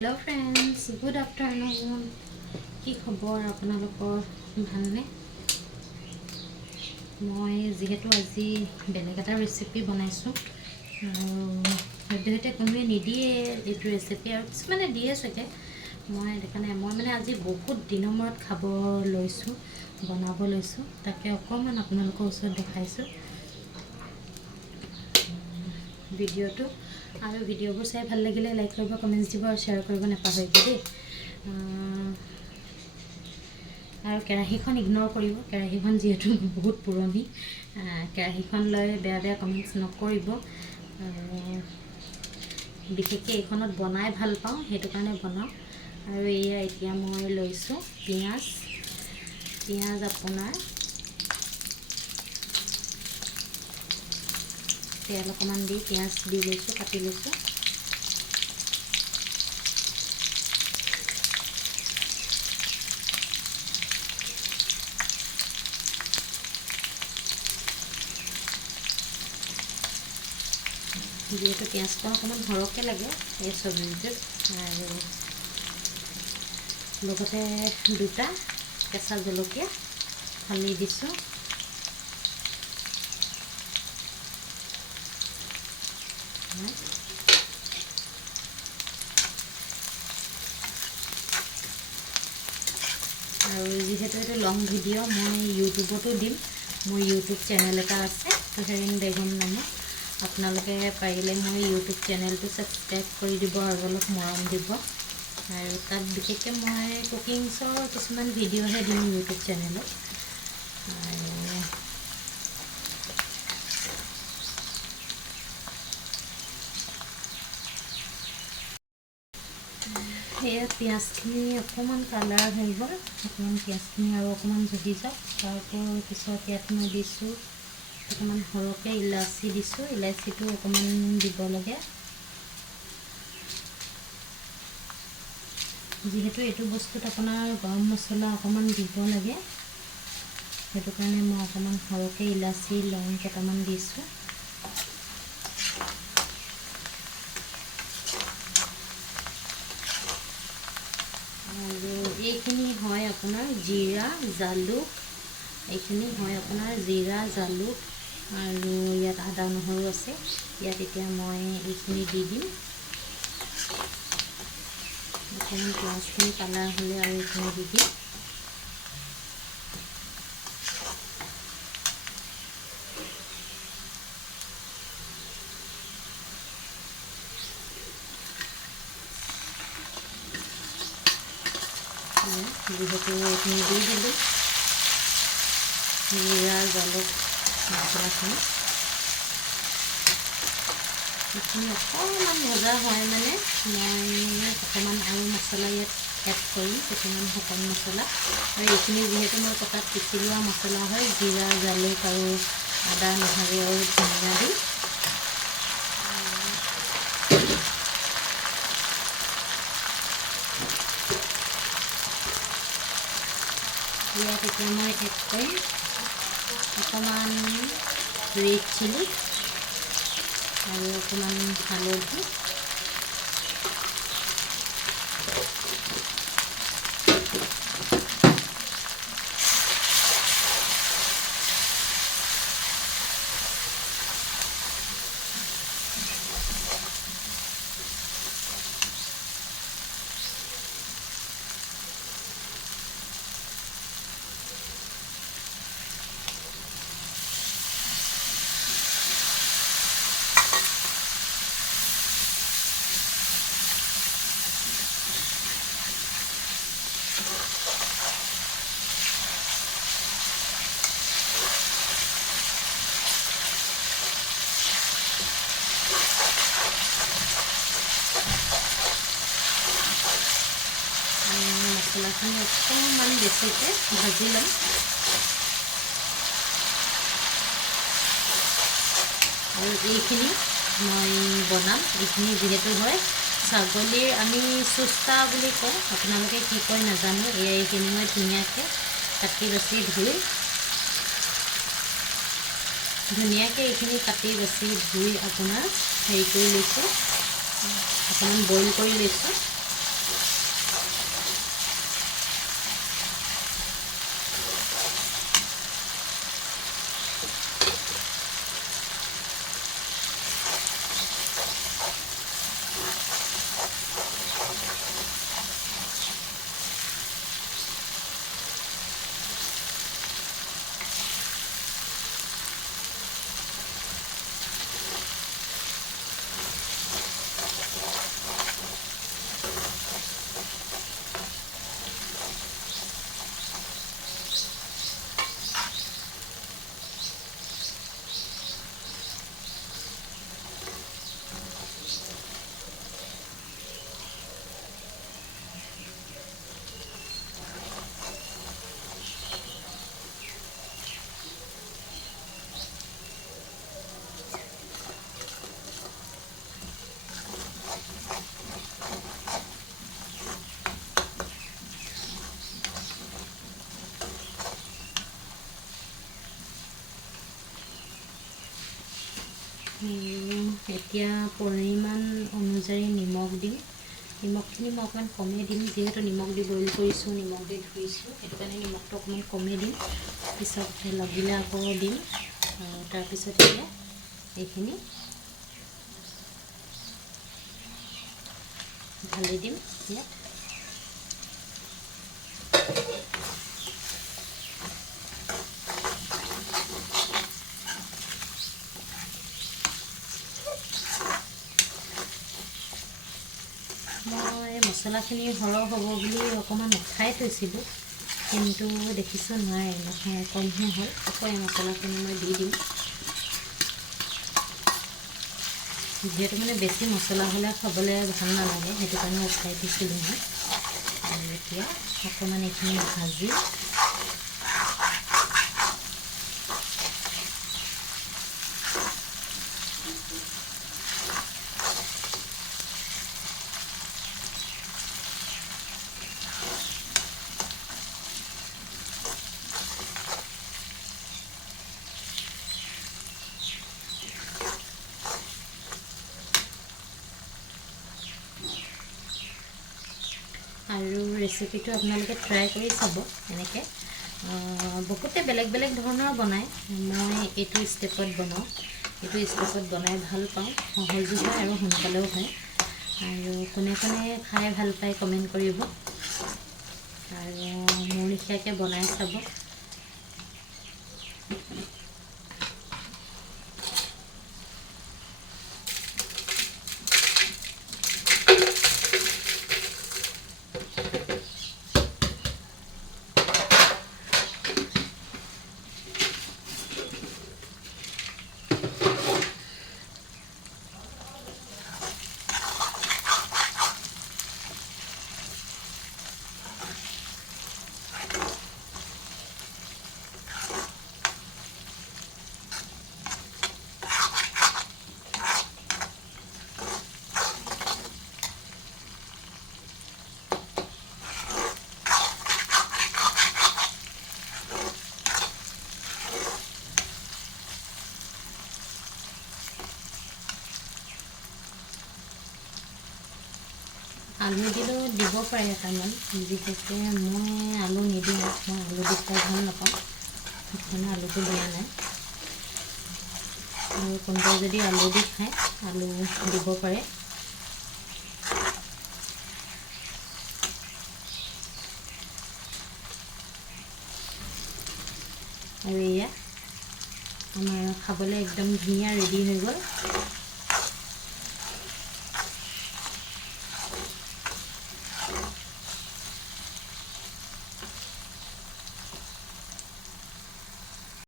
Hello friends good afternoon की खबर आपनालोকৰ ভালনে মই যেহেতু আজি বেলেগ এটা ৰেচিপি বনাইছো আৰু সদ্যহতে কোনোৱে নিদিয়ে এইটো ৰেচিপি আৰু কিছুমানে দিয়ে চাগে মই দেখনে মই মানে আজি বহুত দিনৰ মূৰত খাব লৈছো বনাব লৈছো তাকে অকমান আপোনালোকৰ ওচৰত দেখাইছো ভিডিওটো আৰু ভিডিওবোৰ চাই ভাল লাগিলে লাইক কৰিব কমেন্টছ দিব আৰু শেয়াৰ কৰিব নাপাহৰিব দেই আৰু কেৰাহীখন ইগনোৰ কৰিব কেৰাহীখন যেহেতু বহুত পুৰণি কেৰাহীখন লৈ বেয়া বেয়া কমেন্টছ নকৰিব বিশেষকৈ এইখনত বনাই ভাল পাওঁ সেইটো কাৰণে বনাওঁ আৰু এয়া এতিয়া মই লৈছো পিয়াজ আপোনাৰ তেল অকমান দি পিয়াজ দি লৈছো কাটি লৈছো যেহেতু পিয়াজটো অকমান সৰহকৈ লাগে এই চব্জিটোত আৰু লগতে দুটা কেঁচা জলকীয়া ফালি দিছো আৰু যেহেতু এটা লং ভিডিও মই ইউটিউবতো দিম মোৰ ইউটিউব চেনেল এটা আছে হেৰিং বেগম নামে আপোনালোকে পাৰিলে মই ইউটিউব চেনেলটো সাবস্ক্ৰাইব কৰি দিব আৰু অলপ মৰম দিব আৰু তাত বিশেষকৈ মই কুকিংছৰ কিছুমান ভিডিওহে দিম ইউটিউব চেনেলত এয়া পিয়াজখিনি অকমান কালাৰ হৈ গ'ল অকমান পিয়াজখিনি আৰু অকমান জহি যাওক তাৰপৰ পিছত ইয়াত মই দিছোঁ অকমান সৰহকৈ ইলাচি দিছোঁ ইলাচিটো অকমান দিব লাগে যেহেতু এইটো বস্তুত আপোনাৰ গৰম মছলা অকমান দিব লাগে সেইটো কাৰণে মই অকমান সৰহকৈ ইলাচি লং কেইটামান দিছোঁ আৰু এইখিনি হয় আপোনাৰ জিৰা জালুক এইখিনি হয় আপোনাৰ জিৰা জালুক আৰু ইয়াত আদা নহৰু আছে ইয়াত এতিয়া মই এইখিনি দি দিম অকণমান পিঁয়াজখিনি কালাৰ হ'লে আৰু এইখিনি দি দিম যেহেতু এইখিনি দি দিলোঁ জিৰা জালুক মছলাখিনি এইখিনি অকণমান ভজা হয় মানে মই অকণমান আৰু মছলা ইয়াত এড কৰিম কিছুমান শুকান মছলা আৰু এইখিনি যিহেতু মই পটাত পিচি লোৱা মছলা হয় জিৰা জালুক আৰু আদা নহৰু আৰু ধনিয়া দি ইয়াত এতিয়া মই এড কৰিম অকণমান ৰেড চিলি আৰু অকণমান হালধি মছলাখিনি অকণমান বেছিকৈ ভাজি ল'ম আৰু এইখিনি মই বনাম এইখিনি যিহেতু হয় ছাগলীৰ আমি সুস্তা বুলি কওঁ আপোনালোকে কি কয় নাজানো এইখিনি মই ধুনীয়াকৈ কাটি বাছি ধুই আপোনাৰ হেৰি কৰি লৈছোঁ অকণমান বইল কৰি লৈছোঁ এতিয়া পৰিমাণ অনুযায়ী নিমখ দিম। নিমখখিনি মই অকণমান কমেই দিম, যিহেতু নিমখ দি বইল কৰিছোঁ, নিমখ দি ধুইছোঁ, সেইটো কাৰণে নিমখটো অকণমান কমেই দিম। পিছত লাগিলে আকৌ দিম। তাৰপিছত এতিয়া এইখিনি ঢালি দিম ইয়াত। মই মছলাখিনি সৰহ হ'ব বুলি অকণমান উঠাই থৈছিলোঁ, কিন্তু দেখিছোঁ নাই, নহয় কমহে হ'ল। আকৌ এই মছলাখিনি মই দি দিম। যিহেতু মানে বেছি মছলা হ'লে খাবলৈ ভাল নালাগে, সেইটো কাৰণে উঠাই থৈছিলোঁ মই। আৰু এতিয়া অকণমান এইখিনি ভাজি আৰু ৰেচিপিটো আপোনালোকে ট্ৰাই কৰি চাব। এনেকৈ বহুতে বেলেগ বেলেগ ধৰণৰ বনায়, মই এইটো ষ্টেপত বনাওঁ। এইটো ষ্টেপত বনাই ভাল পাওঁ, সহজো হয় আৰু সোনকালেও হয়। আৰু কোনে কোনে খাই ভাল পায় কমেণ্ট কৰিব, আৰু মোৰ নিচিনাকৈ বনাই চাব। আলু দিলেও দিব পাৰে এটামান, বিশেষকৈ মই আলু নিদিওঁ, মই আলু দি খাই ভাল নাপাওঁ, সেইকাৰণে আলুটো দিয়া নাই। আৰু কোনোবাই যদি আলু দি খায়, আলু দিব পাৰে। আৰু এয়া আমাৰ খাবলৈ একদম ধুনীয়া ৰেডি হৈ গ'ল।